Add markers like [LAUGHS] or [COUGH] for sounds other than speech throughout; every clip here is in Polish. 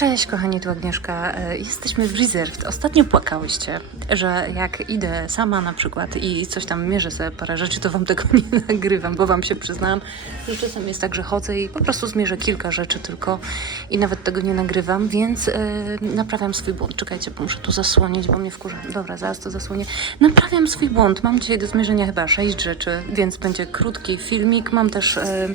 Cześć kochani, tu Agnieszka. E, Jesteśmy w Reserved. Ostatnio płakałyście, że jak idę sama na przykład i coś tam mierzę sobie parę rzeczy, to wam tego [LAUGHS] nie nagrywam, bo wam się przyznam, że czasem jest tak, że chodzę i po prostu zmierzę kilka rzeczy tylko i nawet tego nie nagrywam, więc e, naprawiam swój błąd. Czekajcie, bo muszę tu zasłonić, bo mnie wkurza. Dobra, zaraz to zasłonię. Naprawiam swój błąd. Mam dzisiaj do zmierzenia chyba sześć rzeczy, więc będzie krótki filmik. Mam też e,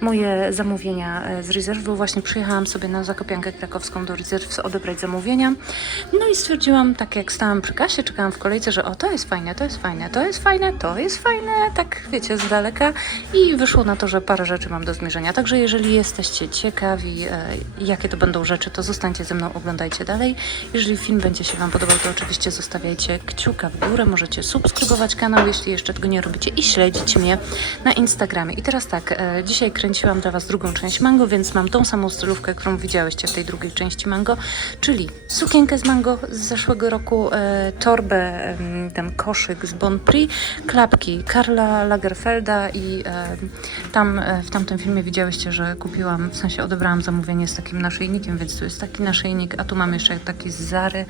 moje zamówienia z Reserve, bo właśnie przyjechałam sobie na Zakopiankę Krakowską do Reserve odebrać zamówienia. No i stwierdziłam, tak jak stałam przy kasie, czekałam w kolejce, że o, to jest fajne, to jest fajne, to jest fajne, to jest fajne, tak wiecie, z daleka i wyszło na to, że parę rzeczy mam do zmierzenia. Także jeżeli jesteście ciekawi, e, jakie to będą rzeczy, to zostańcie ze mną, oglądajcie dalej. Jeżeli film będzie się Wam podobał, to oczywiście zostawiajcie kciuka w górę, możecie subskrybować kanał, jeśli jeszcze tego nie robicie i śledzić mnie na Instagramie. I teraz tak, e, dzisiaj kręciłam dla Was drugą część mango, więc mam tą samą stylówkę, którą widziałyście w tej drugiej części mango, czyli sukienkę z mango z zeszłego roku, e, torbę, ten koszyk z Bon Prix, klapki Karla Lagerfelda i e, tam e, w tamtym filmie widziałyście, że kupiłam, w sensie odebrałam zamówienie z takim naszyjnikiem, więc tu jest taki naszyjnik, a tu mam jeszcze taki z Zary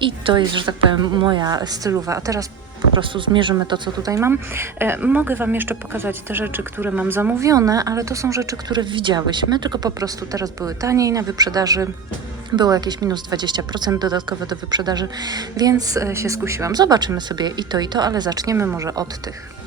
i to jest, że tak powiem, moja stylowa. A teraz po prostu zmierzymy to, co tutaj mam. E, mogę Wam jeszcze pokazać te rzeczy, które mam zamówione, ale to są rzeczy, które widziałyśmy, tylko po prostu teraz były taniej na wyprzedaży. Było jakieś minus 20% dodatkowe do wyprzedaży, więc e, się skusiłam. Zobaczymy sobie i to, i to, ale zaczniemy może od tych.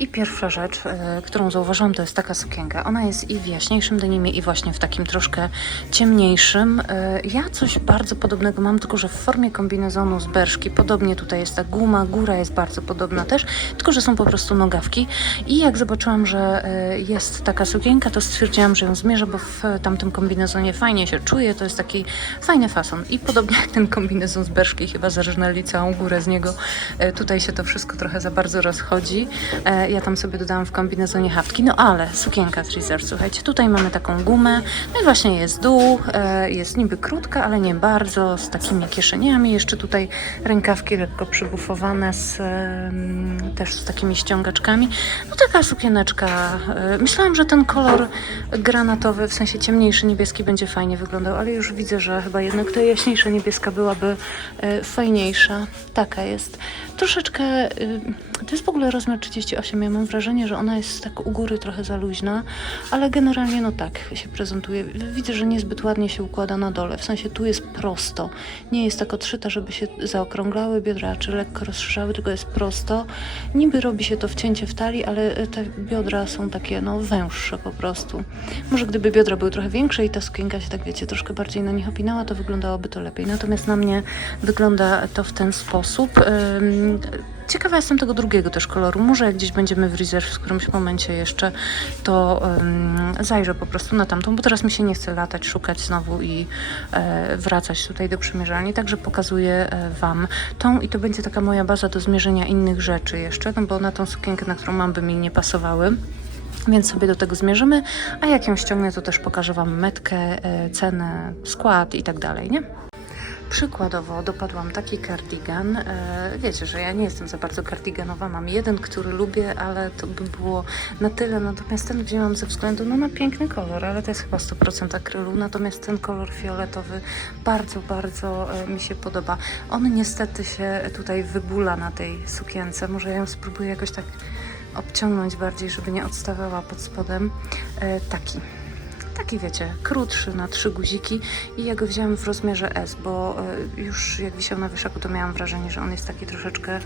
I pierwsza rzecz, e, którą zauważyłam, to jest taka sukienka. Ona jest i w jaśniejszym denimie, i właśnie w takim troszkę ciemniejszym. E, ja coś bardzo podobnego mam, tylko że w formie kombinezonu z berszki. Podobnie tutaj jest ta guma, góra jest bardzo podobna też, tylko że są po prostu nogawki. I jak zobaczyłam, że e, jest taka sukienka, to stwierdziłam, że ją zmierzę, bo w tamtym kombinezonie fajnie się czuję. To jest taki fajny fason. I podobnie jak ten kombinezon z berszki, chyba zarżnęli całą górę z niego. Tutaj się to wszystko trochę za bardzo rozchodzi. Ja tam sobie dodałam w kombinezonie haftki, no ale sukienka z słuchajcie, tutaj mamy taką gumę, no i właśnie jest dół, e, jest niby krótka, ale nie bardzo, z takimi kieszeniami, jeszcze tutaj rękawki lekko przybufowane z, też z takimi ściągaczkami, no taka sukieneczka, e, myślałam, że ten kolor granatowy, w sensie ciemniejszy niebieski będzie fajnie wyglądał, ale już widzę, że chyba jednak ta jaśniejsza niebieska byłaby e, fajniejsza, taka jest, troszeczkę, y, to jest w ogóle rozmiar 38, ja mam wrażenie, że ona jest tak u góry trochę za luźna, ale generalnie no tak się prezentuje. Widzę, że niezbyt ładnie się układa na dole, w sensie tu jest prosto. Nie jest tak odszyta, żeby się zaokrąglały biodra, czy lekko rozszerzały, tylko jest prosto. Niby robi się to wcięcie w talii, ale te biodra są takie no węższe po prostu. Może gdyby biodra były trochę większe i ta sukienka się tak wiecie, troszkę bardziej na nich opinała, to wyglądałoby to lepiej. Natomiast na mnie wygląda to w ten sposób. Ciekawa jestem tego drugiego też koloru. Może jak gdzieś będziemy w Reserve w którymś momencie jeszcze, to um, zajrzę po prostu na tamtą, bo teraz mi się nie chce latać, szukać znowu i e, wracać tutaj do przymierzalni. Także pokazuję e, Wam tą i to będzie taka moja baza do zmierzenia innych rzeczy jeszcze, no bo na tą sukienkę, na którą mam, by mi nie pasowały. Więc sobie do tego zmierzymy, a jak ją ściągnę, to też pokażę Wam metkę, e, cenę, skład i tak dalej, nie? Przykładowo dopadłam taki kardigan. E, wiecie, że ja nie jestem za bardzo kardiganowa. Mam jeden, który lubię, ale to by było na tyle. Natomiast ten wzięłam ze względu no, na piękny kolor, ale to jest chyba 100% akrylu. Natomiast ten kolor fioletowy bardzo, bardzo e, mi się podoba. On niestety się tutaj wybula na tej sukience. Może ja ją spróbuję jakoś tak obciągnąć bardziej, żeby nie odstawała pod spodem. E, taki. Taki wiecie, krótszy na trzy guziki i ja go wziąłem w rozmiarze S, bo e, już jak wisiał na wieszaku, to miałam wrażenie, że on jest taki troszeczkę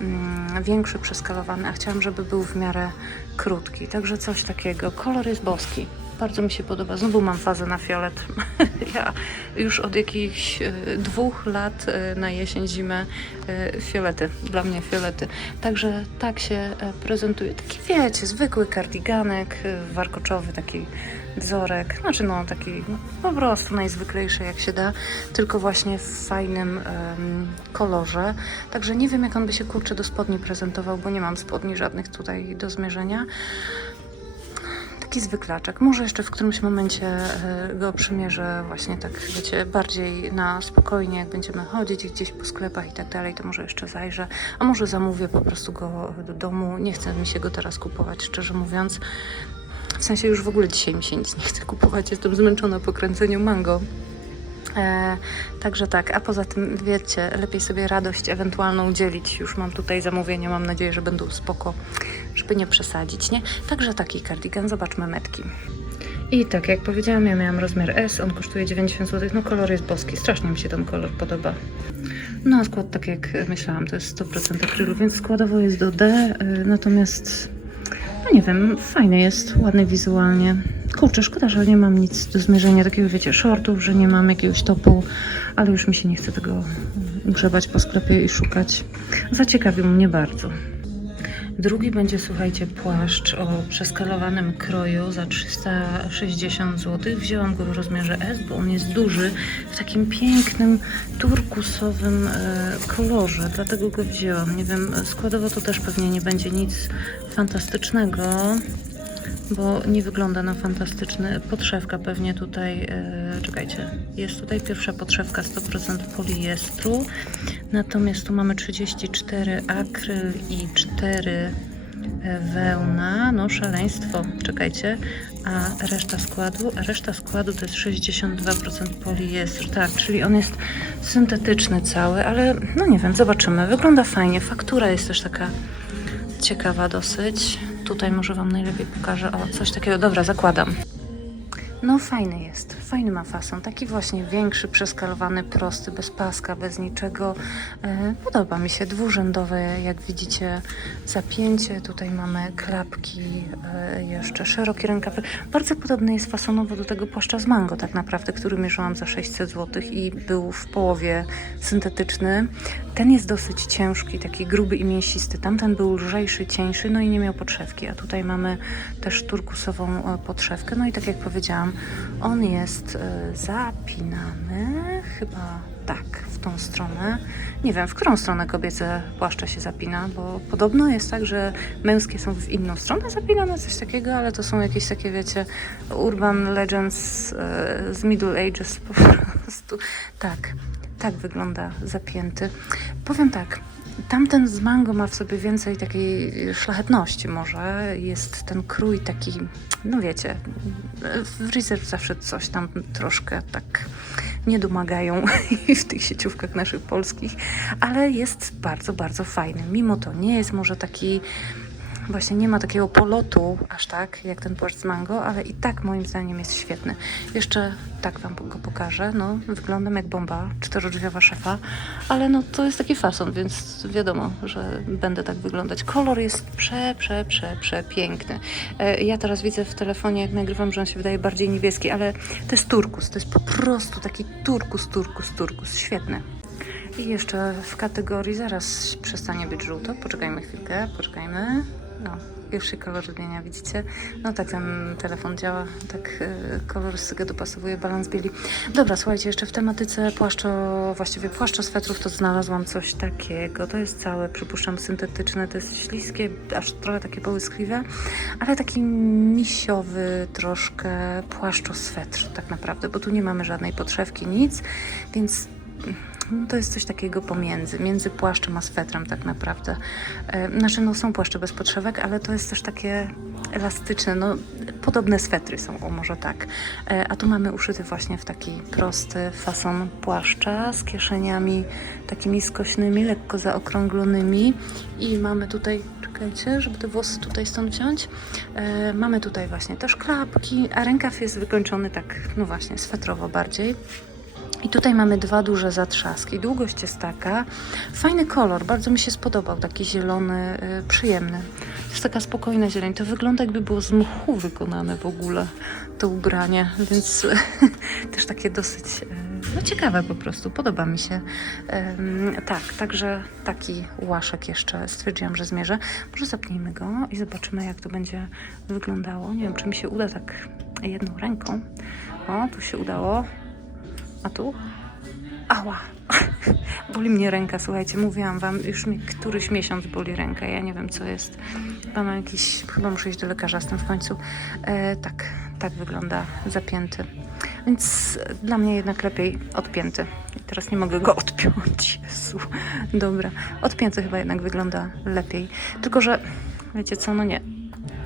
mm, większy, przeskalowany, a chciałam, żeby był w miarę krótki. Także coś takiego. Kolor jest boski. Bardzo mi się podoba. Znowu mam fazę na fiolet. [LAUGHS] ja już od jakichś e, dwóch lat e, na jesień, zimę e, fiolety. Dla mnie fiolety. Także tak się prezentuje. Taki wiecie, zwykły kardiganek, warkoczowy, taki wzorek, znaczy no taki no, po prostu najzwyklejszy jak się da, tylko właśnie w fajnym em, kolorze. Także nie wiem jak on by się kurczę do spodni prezentował, bo nie mam spodni żadnych tutaj do zmierzenia. Taki zwyklaczek. Może jeszcze w którymś momencie e, go przymierzę właśnie tak, wiecie, bardziej na spokojnie, jak będziemy chodzić gdzieś po sklepach i tak dalej, to może jeszcze zajrzę, a może zamówię po prostu go do domu. Nie chce mi się go teraz kupować, szczerze mówiąc. W sensie już w ogóle dzisiaj mi się nic nie chce kupować. Jestem zmęczona po kręceniu mango. E, także tak, a poza tym wiecie, lepiej sobie radość ewentualną dzielić. Już mam tutaj zamówienia, mam nadzieję, że będą spoko, żeby nie przesadzić, nie? Także taki kardigan, zobaczmy metki. I tak, jak powiedziałam, ja miałam rozmiar S, on kosztuje 90 zł, no kolor jest boski, strasznie mi się ten kolor podoba. No a skład, tak jak myślałam, to jest 100% akrylu, więc składowo jest do D, y, natomiast no nie wiem, fajny jest, ładny wizualnie. Kurczę, szkoda, że nie mam nic do zmierzenia, takiego wiecie, shortów, że nie mam jakiegoś topu, ale już mi się nie chce tego grzebać po sklepie i szukać. Zaciekawił mnie bardzo. Drugi będzie, słuchajcie, płaszcz o przeskalowanym kroju za 360 zł. Wzięłam go w rozmiarze S, bo on jest duży, w takim pięknym turkusowym e, kolorze, dlatego go wzięłam. Nie wiem, składowo to też pewnie nie będzie nic fantastycznego, bo nie wygląda na fantastyczny. Podszewka pewnie tutaj, e, czekajcie, jest tutaj pierwsza podszewka 100% poliestru, natomiast tu mamy 34 akryl i 4 e, wełna, no szaleństwo, czekajcie, a reszta składu, a reszta składu to jest 62% poliestru, tak, czyli on jest syntetyczny cały, ale no nie wiem, zobaczymy, wygląda fajnie, faktura jest też taka ciekawa dosyć. Tutaj może Wam najlepiej pokażę. O, coś takiego. Dobra, zakładam. No fajny jest, fajny ma fason, taki właśnie większy, przeskalowany, prosty, bez paska, bez niczego. E, podoba mi się, dwurzędowe, jak widzicie, zapięcie. Tutaj mamy klapki, e, jeszcze szerokie rękawy. Bardzo podobny jest fasonowo do tego płaszcza z mango tak naprawdę, który mierzyłam za 600 zł i był w połowie syntetyczny. Ten jest dosyć ciężki, taki gruby i mięsisty. Tamten był lżejszy, cieńszy, no i nie miał podszewki. A tutaj mamy też turkusową e, podszewkę. No i tak jak powiedziałam, on jest e, zapinany, chyba tak, w tą stronę. Nie wiem, w którą stronę kobiece płaszcze się zapina, bo podobno jest tak, że męskie są w inną stronę zapinane, coś takiego, ale to są jakieś takie, wiecie, urban legends e, z Middle Ages po [LAUGHS] prostu. Tak, tak wygląda zapięty. Powiem tak, tamten z mango ma w sobie więcej takiej szlachetności może. Jest ten krój taki, no wiecie, w Reserve zawsze coś tam troszkę tak nie domagają [LAUGHS] w tych sieciówkach naszych polskich, ale jest bardzo, bardzo fajny. Mimo to nie jest może taki Właśnie nie ma takiego polotu aż tak, jak ten płaszcz z mango, ale i tak moim zdaniem jest świetny. Jeszcze tak Wam go pokażę. No, wyglądam jak bomba, czterodrzwiowa szefa, ale no to jest taki fason, więc wiadomo, że będę tak wyglądać. Kolor jest prze, prze, prze, przepiękny. E, Ja teraz widzę w telefonie, jak nagrywam, że on się wydaje bardziej niebieski, ale to jest turkus, to jest po prostu taki turkus, turkus, turkus. Świetny. I jeszcze w kategorii zaraz przestanie być żółto. Poczekajmy chwilkę, poczekajmy. No, się kolor zmienia, widzicie? No tak ten telefon działa, tak yy, kolorystykę dopasowuje, balans bieli. Dobra, słuchajcie, jeszcze w tematyce płaszczo, właściwie płaszczo swetrów to znalazłam coś takiego. To jest całe, przypuszczam, syntetyczne, to jest śliskie, aż trochę takie połyskliwe, ale taki misiowy troszkę płaszczo swetr tak naprawdę, bo tu nie mamy żadnej podszewki, nic, więc no to jest coś takiego pomiędzy, między płaszczem a swetrem tak naprawdę. E, Znaczy, no są płaszcze bez podszewek, ale to jest też takie elastyczne, no podobne swetry są, o może tak. E, A tu mamy uszyty właśnie w taki prosty fason płaszcza z kieszeniami takimi skośnymi, lekko zaokrąglonymi i mamy tutaj, czekajcie, żeby te włosy tutaj stąd wziąć, e, mamy tutaj właśnie też klapki, a rękaw jest wykończony tak, no właśnie, swetrowo bardziej. I tutaj mamy dwa duże zatrzaski. Długość jest taka. Fajny kolor, bardzo mi się spodobał, taki zielony, y, przyjemny. Jest taka spokojna zieleń. To wygląda jakby było z mchu wykonane w ogóle to ubranie, więc [LAUGHS] też takie dosyć y, no, ciekawe po prostu. Podoba mi się. Tak, także taki łaszek jeszcze stwierdziłam, że zmierzę. Może zapnijmy go i zobaczymy, jak to będzie wyglądało. Nie wiem, czy mi się uda tak jedną ręką. O, tu się udało. A tu? Ała! [LAUGHS] Boli mnie ręka, słuchajcie, mówiłam wam, już mi któryś miesiąc boli ręka, ja nie wiem co jest. Chyba mam jakiś, chyba muszę iść do lekarza z tym w końcu. E, tak, tak wygląda zapięty. Więc dla mnie jednak lepiej odpięty. I teraz nie mogę go [LAUGHS] odpiąć, Jezu. Dobra, odpięty chyba jednak wygląda lepiej. Tylko, że wiecie co, no nie,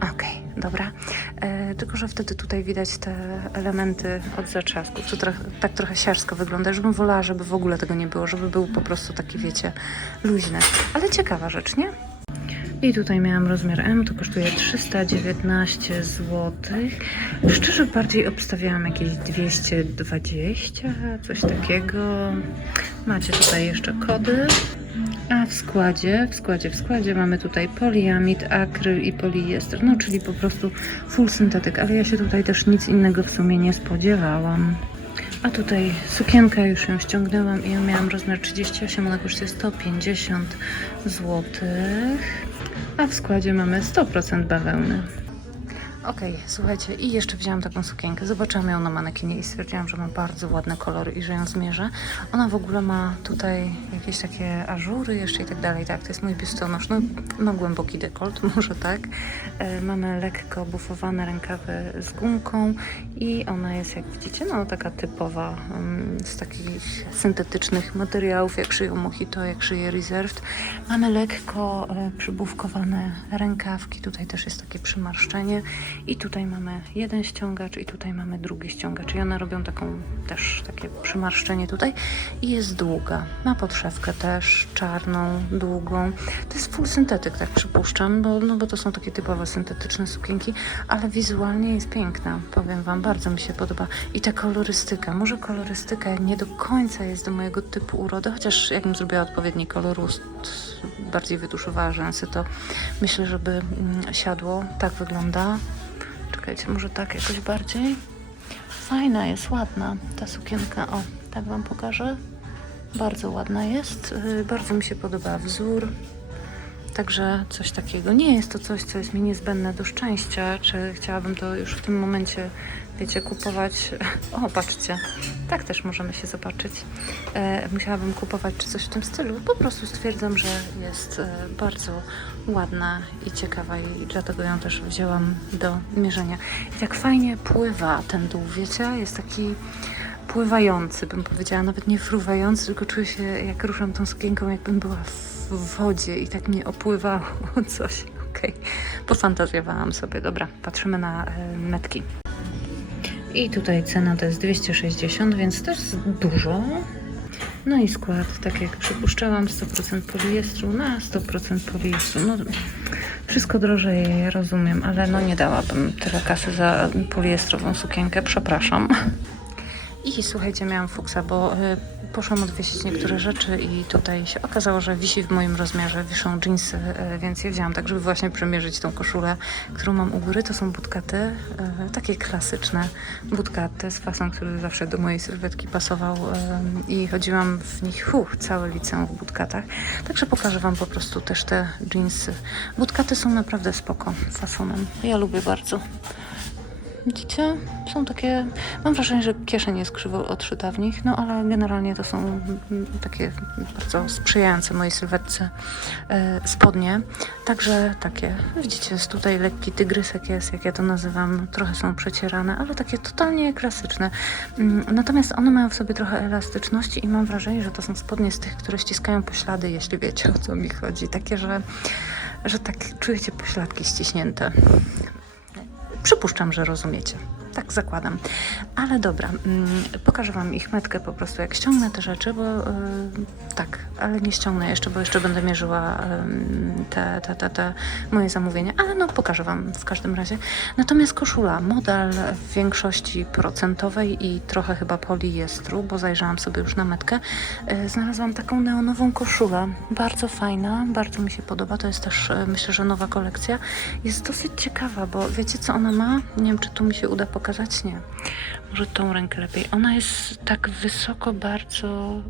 Okej, dobra. E, tylko, że wtedy tutaj widać te elementy od zatrzasków. To tak trochę siarsko wygląda. Już wolała, żeby w ogóle tego nie było, żeby był po prostu taki, wiecie, luźny. Ale ciekawa rzecz, nie? I tutaj miałam rozmiar M, to kosztuje 319 zł. Szczerze bardziej obstawiałam jakieś 220, coś takiego. Macie tutaj jeszcze kody. W składzie, w składzie, w składzie mamy tutaj poliamid, akryl i poliester, no czyli po prostu full syntetyk, ale ja się tutaj też nic innego w sumie nie spodziewałam. A tutaj sukienka już ją ściągnęłam i ja miałam rozmiar 38, ona kosztuje 150 zł. A w składzie mamy 100% bawełny. Okej, słuchajcie, i jeszcze wzięłam taką sukienkę. Zobaczyłam ją na manekinie i stwierdziłam, że ma bardzo ładne kolory i że ją zmierzę. Ona w ogóle ma tutaj jakieś takie ażury jeszcze i tak dalej. Tak, to jest mój biustonosz. No, ma głęboki dekolt, [LAUGHS] może tak. E, mamy lekko bufowane rękawy z gumką i ona jest, jak widzicie, no taka typowa mm, z takich syntetycznych materiałów, jak szyją Mojito, jak szyje Reserved. Mamy lekko e, przybówkowane rękawki. Tutaj też jest takie przymarszczenie. I tutaj mamy jeden ściągacz i tutaj mamy drugi ściągacz. I one robią taką też takie przymarszczenie tutaj. I jest długa. Ma podszewkę też czarną, długą. To jest full syntetyk, tak przypuszczam, bo, no bo to są takie typowe syntetyczne sukienki, ale wizualnie jest piękna. Powiem Wam, bardzo mi się podoba. I ta kolorystyka. Może kolorystyka nie do końca jest do mojego typu urody, chociaż jakbym zrobiła odpowiedni kolor ust, bardziej wytuszowała rzęsy, to myślę, żeby mm, siadło. Tak wygląda. Czekajcie, może tak jakoś bardziej. Fajna jest, ładna ta sukienka. O, tak Wam pokażę. Bardzo ładna jest. Yy, Bardzo mi się podoba wzór. Także coś takiego. Nie jest to coś, co jest mi niezbędne do szczęścia, czy chciałabym to już w tym momencie, wiecie, kupować. [LAUGHS] O, patrzcie, tak też możemy się zobaczyć. E, musiałabym kupować czy coś w tym stylu. Po prostu stwierdzam, że jest e, bardzo ładna i ciekawa i dlatego ją też wzięłam do mierzenia. I tak fajnie pływa ten dół, wiecie? Jest taki pływający, bym powiedziała, nawet nie fruwający, tylko czuję się, jak ruszam tą sukienką, jakbym była w wodzie i tak mnie opływało coś. Okej, pofantazjowałam sobie. Dobra, patrzymy na e, metki. I tutaj cena to jest 260, więc też dużo. No i skład, tak jak przypuszczałam, 100% poliestru na 100% poliestru. No, wszystko drożeje, ja rozumiem, ale no nie dałabym tyle kasy za poliestrową sukienkę, przepraszam. I słuchajcie, miałam fuksa, bo y, poszłam odwiesić niektóre rzeczy i tutaj się okazało, że wisi w moim rozmiarze, wiszą jeansy, y, więc je wzięłam tak, żeby właśnie przymierzyć tą koszulę, którą mam u góry. To są budkaty, y, takie klasyczne budkaty z fasą, który zawsze do mojej sylwetki pasował i chodziłam w nich, huh, całe liceum w budkatach. Także pokażę Wam po prostu też te jeansy. Budkaty są naprawdę spoko fasonem. Ja lubię bardzo. Widzicie? Są takie. Mam wrażenie, że kieszeń jest krzywo odszyta w nich, no ale generalnie to są takie bardzo sprzyjające mojej sylwetce e, spodnie. Także takie. Widzicie, jest tutaj lekki tygrysek jest, jak ja to nazywam. Trochę są przecierane, ale takie totalnie klasyczne. Mm, Natomiast one mają w sobie trochę elastyczności i mam wrażenie, że to są spodnie z tych, które ściskają poślady, jeśli wiecie o co mi chodzi. Takie, że, że tak czujecie pośladki ściśnięte. Przypuszczam, że rozumiecie. Tak zakładam. Ale dobra, mm, pokażę Wam ich metkę po prostu, jak ściągnę te rzeczy, bo y, tak, ale nie ściągnę jeszcze, bo jeszcze będę mierzyła te, te, te, te moje zamówienia, ale no pokażę Wam w każdym razie. Natomiast koszula, model w większości procentowej i trochę chyba poliestru, bo zajrzałam sobie już na metkę, y, znalazłam taką neonową koszulę, bardzo fajna, bardzo mi się podoba, to jest też y, myślę, że nowa kolekcja. Jest dosyć ciekawa, bo wiecie co ona ma? Nie wiem, czy tu mi się uda pokazać, nie. Może tą rękę lepiej. Ona jest tak wysoko bardzo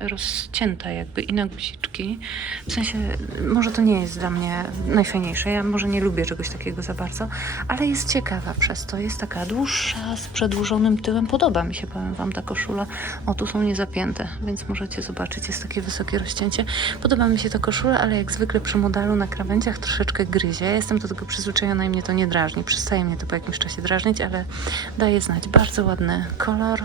rozcięta jakby i na guziczki. W sensie, może to nie jest dla mnie najfajniejsze. Ja może nie lubię czegoś takiego za bardzo, ale jest ciekawa przez to. Jest taka dłuższa, z przedłużonym tyłem. Podoba mi się, powiem Wam, ta koszula. O, tu są niezapięte, więc możecie zobaczyć. Jest takie wysokie rozcięcie. Podoba mi się ta koszula, ale jak zwykle przy modelu na krawędziach troszeczkę gryzie. Ja jestem do tego przyzwyczajona i mnie to nie drażni. Przestaje mnie to po jakimś czasie drażnić, ale daje znać. Bardzo ładny kolor.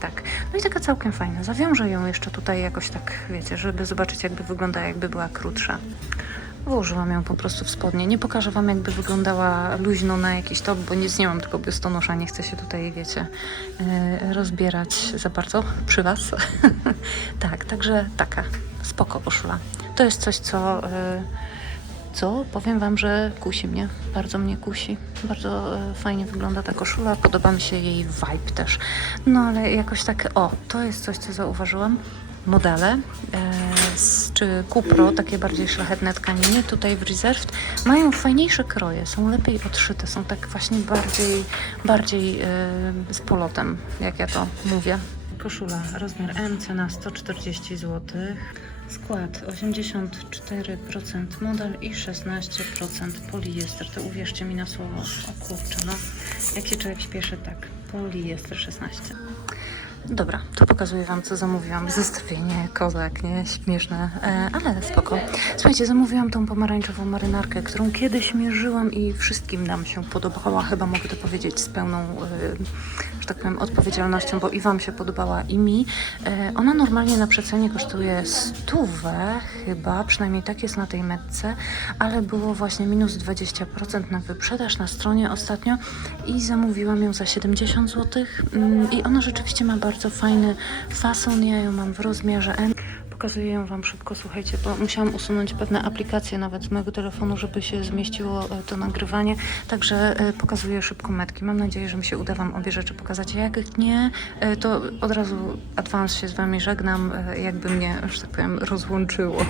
Tak. No i taka całkiem fajna. Zawiążę ją jeszcze tutaj jakoś tak, wiecie, żeby zobaczyć jakby wygląda, jakby była krótsza. Włożyłam ją po prostu w spodnie. Nie pokażę Wam, jakby wyglądała luźno na jakiś top, bo nic nie mam, tylko biustonosza. Nie chcę się tutaj, wiecie, e, rozbierać za bardzo przy Was. [LAUGHS] tak, także taka spoko koszula. To jest coś, co... co powiem Wam, że kusi mnie, bardzo mnie kusi. Bardzo e, fajnie wygląda ta koszula, podoba mi się jej vibe też. No ale jakoś tak, o, to jest coś, co zauważyłam. Modele, e, z, czy Cupro, takie bardziej szlachetne tkaniny, tutaj w Reserved, mają fajniejsze kroje, są lepiej odszyte, są tak właśnie bardziej, bardziej e, z polotem, jak ja to mówię. Koszula, rozmiar M, cena 140 zł. Skład 84% model i 16% poliester. To uwierzcie mi na słowo. O kurczę, no. Jak się człowiek śpieszy, tak. Poliester 16. Dobra, to pokazuję Wam, co zamówiłam. Zestawienie, kozak, nie? Śmieszne, e, ale spoko. Słuchajcie, zamówiłam tą pomarańczową marynarkę, którą kiedyś mierzyłam i wszystkim nam się podobała. Chyba mogę to powiedzieć z pełną, e, że tak powiem, odpowiedzialnością, bo i Wam się podobała, i mi. E, ona normalnie na przecenie kosztuje stówę chyba, przynajmniej tak jest na tej metce, ale było właśnie minus 20% na wyprzedaż na stronie ostatnio i zamówiłam ją za 70 zł. Mm, I ona rzeczywiście ma bardzo fajny fason. Ja ją mam w rozmiarze M. Pokazuję ją Wam szybko, słuchajcie, bo musiałam usunąć pewne aplikacje nawet z mojego telefonu, żeby się zmieściło e, to nagrywanie. Także e, pokazuję szybko metki. Mam nadzieję, że mi się uda Wam obie rzeczy pokazać. Jak nie, e, to od razu advance się z Wami żegnam, jakby mnie, że tak powiem, rozłączyło.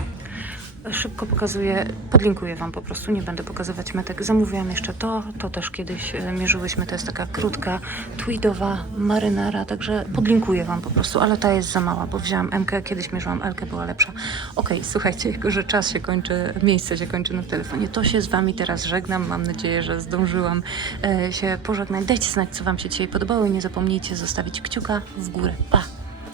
Szybko pokazuję, podlinkuję Wam po prostu, nie będę pokazywać metek. Zamówiłam jeszcze to, to też kiedyś e, mierzyłyśmy, to jest taka krótka, tweedowa marynara, także podlinkuję Wam po prostu, ale ta jest za mała, bo wzięłam MK, kiedyś mierzyłam L, była lepsza. Okej, słuchajcie, [LAUGHS] jako że czas się kończy, miejsce się kończy na telefonie, to się z Wami teraz żegnam, mam nadzieję, że zdążyłam e, się pożegnać. Dajcie znać, co Wam się dzisiaj podobało i nie zapomnijcie zostawić kciuka w górę. Pa!